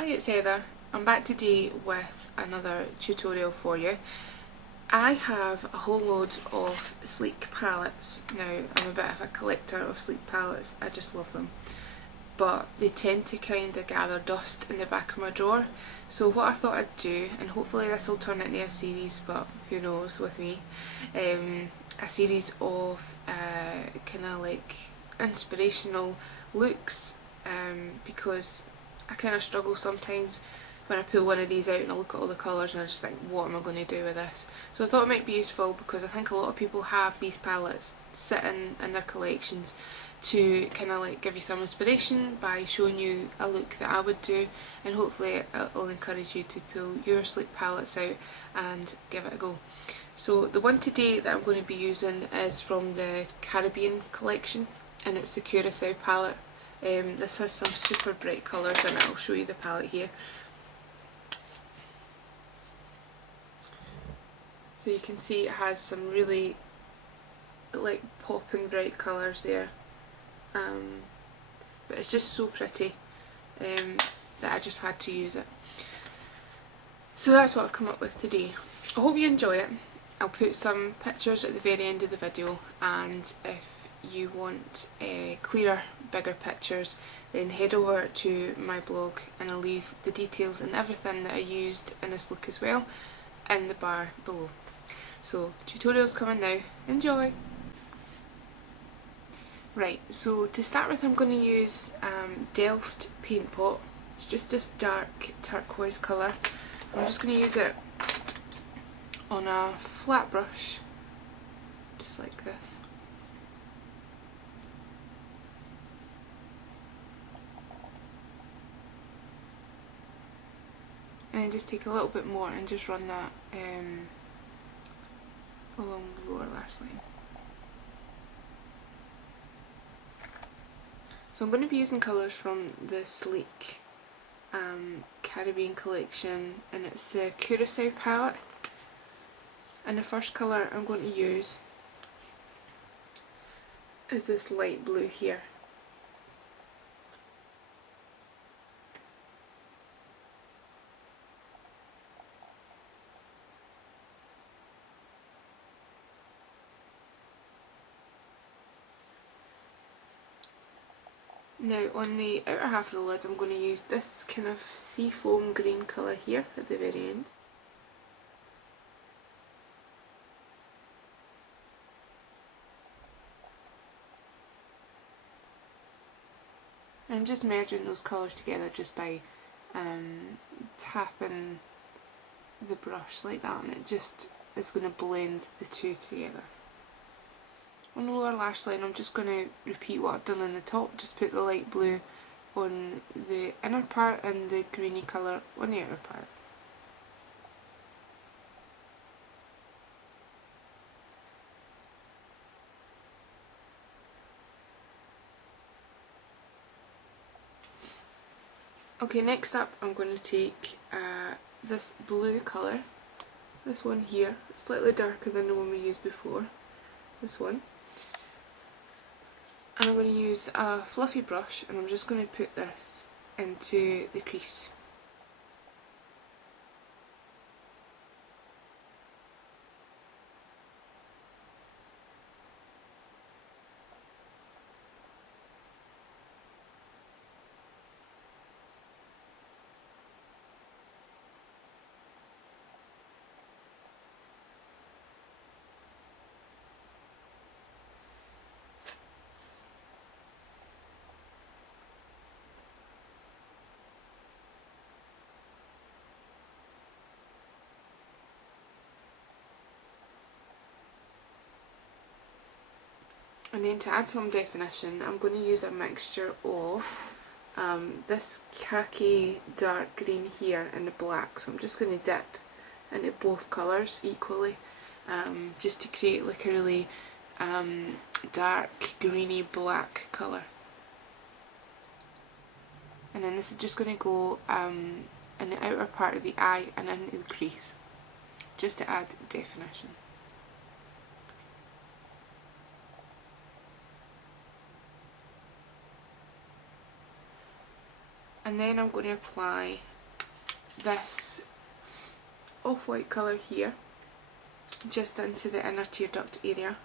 Hi, it's Heather. I'm back today with another tutorial for you. I have a whole load of sleek palettes. Now, I'm a bit of a collector of sleek palettes, I just love them. But they tend to kind of gather dust in the back of my drawer. So what I thought I'd do, and hopefully this will turn into a series, but who knows with me, a series of kind of like inspirational looks, because I kind of struggle sometimes when I pull one of these out and I look at all the colours and I just think, what am I going to do with this? So I thought it might be useful because I think a lot of people have these palettes sitting in their collections to kind of like give you some inspiration by showing you a look that I would do, and hopefully it'll encourage you to pull your sleek palettes out and give it a go. So the one today that I'm going to be using is from the Carribean Collection, and it's the Curacao Palette. This has some super bright colours in it. I'll show you the palette here. So you can see it has some really like popping bright colours there, but it's just so pretty that I just had to use it. So that's what I've come up with today. I hope you enjoy it. I'll put some pictures at the very end of the video, and if you want clearer, bigger pictures, then head over to my blog and I'll leave the details and everything that I used in this look as well in the bar below. So tutorial's coming now, enjoy! Right, so to start with I'm going to use Delpht Piant Pot. It's just this dark turquoise colour. I'm just going to use it on a flat brush, just like this. And then just take a little bit more and just run that along the lower lash line. So I'm going to be using colours from the sleek Caribbean Collection, and it's the Curacao Palette. And the first colour I'm going to use is this light blue here. Now on the outer half of the lid I'm going to use this kind of seafoam green colour here at the very end. And I'm just merging those colours together just by tapping the brush like that, and it just is going to blend the two together. On the lower lash line I'm just going to repeat what I've done on the top, just put the light blue on the inner part and the greeny colour on the outer part. Okay, next up I'm going to take this blue colour, this one here, it's slightly darker than the one we used before, this one. And I'm going to use a fluffy brush and I'm just going to put this into the crease. And then to add some definition, I'm going to use a mixture of this khaki dark green here and the black. So I'm just going to dip into both colours equally, just to create like a really dark greeny black colour. And then this is just going to go in the outer part of the eye and into the crease, just to add definition. And then I'm going to apply this off-white colour here just into the inner tear duct area.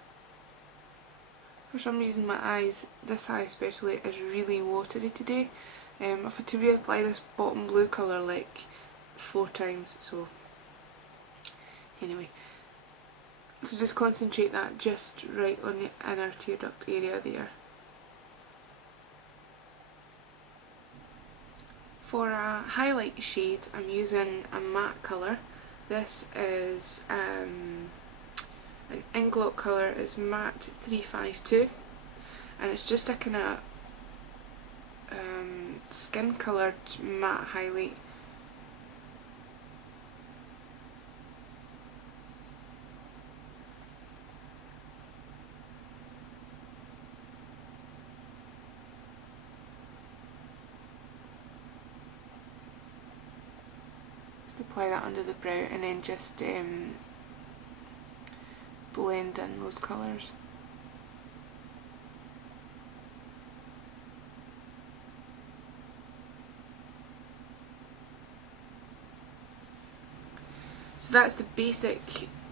For some reason my eyes, this eye especially, is really watery today. I've had to reapply this bottom blue colour like 4 times, so anyway. So just concentrate that just right on the inner tear duct area there. For a highlight shade I'm using a matte colour. This is an Inglot colour, it's matte 352, and it's just a kind of skin coloured matte highlight. Just apply that under the brow and then just blend in those colours. So that's the basic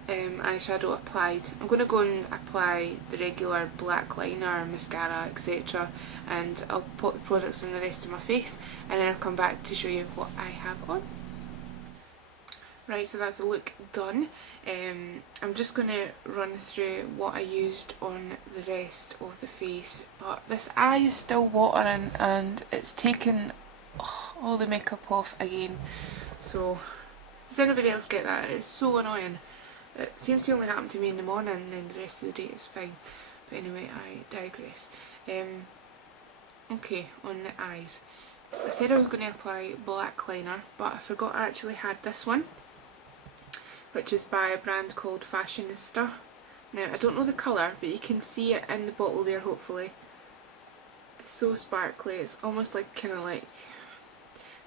eyeshadow applied. I'm going to go and apply the regular black liner, mascara, etc. and I'll put the products on the rest of my face and then I'll come back to show you what I have on. Right, so that's the look done. I'm just going to run through what I used on the rest of the face, but this eye is still watering and it's taken all the makeup off again. So, does anybody else get that? It's so annoying. It seems to only happen to me in the morning and then the rest of the day is fine. But anyway, I digress. Okay, on the eyes. I said I was going to apply black liner, but I forgot I actually had this one, which is by a brand called Fashionista. Now, I don't know the colour, but you can see it in the bottle there, hopefully. It's so sparkly, it's almost like kind of like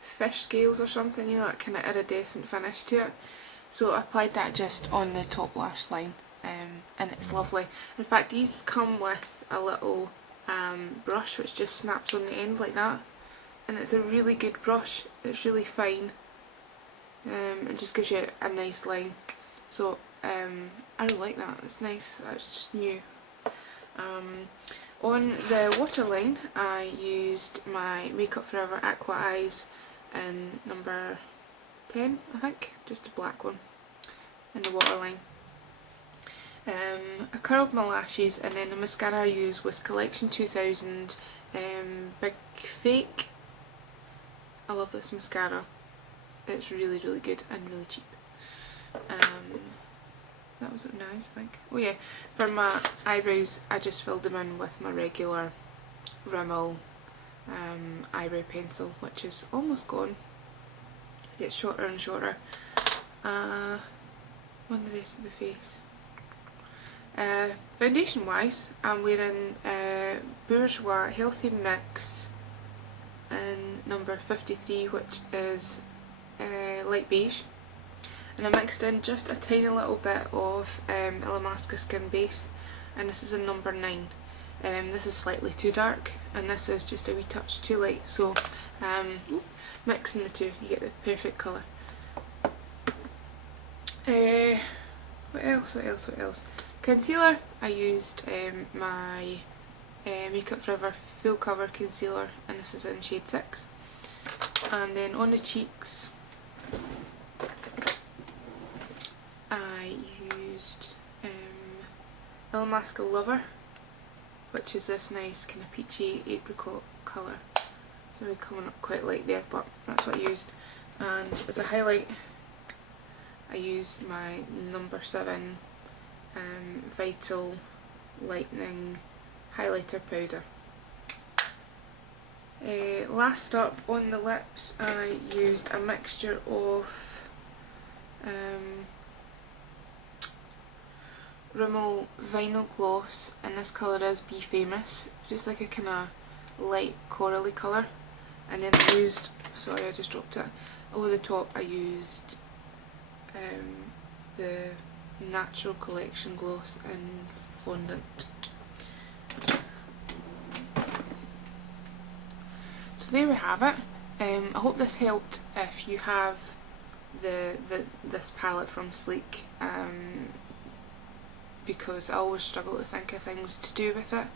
fish scales or something, you know, that kind of iridescent finish to it. So I applied that just on the top lash line, and it's lovely. In fact, these come with a little brush which just snaps on the end like that, and it's a really good brush, it's really fine. It just gives you a nice line, so I really like that, it's nice, it's just new. On the waterline I used my Makeup Forever Aqua Eyes in number 10, I think, just a black one in the waterline. I curled my lashes, and then the mascara I used was Collection 2000 Big Fake. I love this mascara. It's really, really good and really cheap. That was it nice, I think. Oh yeah, for my eyebrows I just filled them in with my regular Rimmel eyebrow pencil, which is almost gone. It gets shorter and shorter. On the rest of the face. Foundation wise, I'm wearing Bourjois Healthy Mix in number 53, which is light beige, and I mixed in just a tiny little bit of Illamasqua Skin Base, and this is in number 9. This is slightly too dark and this is just a wee touch too light, so mixing the two you get the perfect colour. What else? Concealer, I used my Makeup Forever Full Cover Concealer, and this is in shade 6. And then on the cheeks I used Illamasqua Lover, which is this nice kind of peachy apricot colour. It's really coming up quite light there, but that's what I used. And as a highlight I used my number 7 Vital Lightening Highlighter Powder. Last up, on the lips I used a mixture of Rimmel Vinyl Gloss, and this colour is Be Famous. It's just like a kind of light corally colour. And then I used, sorry I just dropped it, over the top I used the Natural Collection Gloss in Fondant. So there we have it. I hope this helped if you have this palette from Sleek, because I always struggle to think of things to do with it.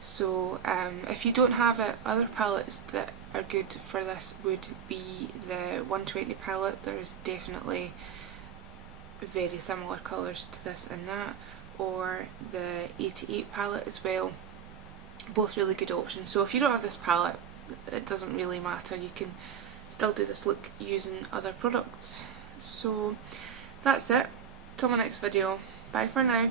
So if you don't have it, other palettes that are good for this would be the 120 palette. There's definitely very similar colours to this in that, or the 88 palette as well. Both really good options. So if you don't have this palette, it doesn't really matter, you can still do this look using other products. So that's it, till my next video, bye for now.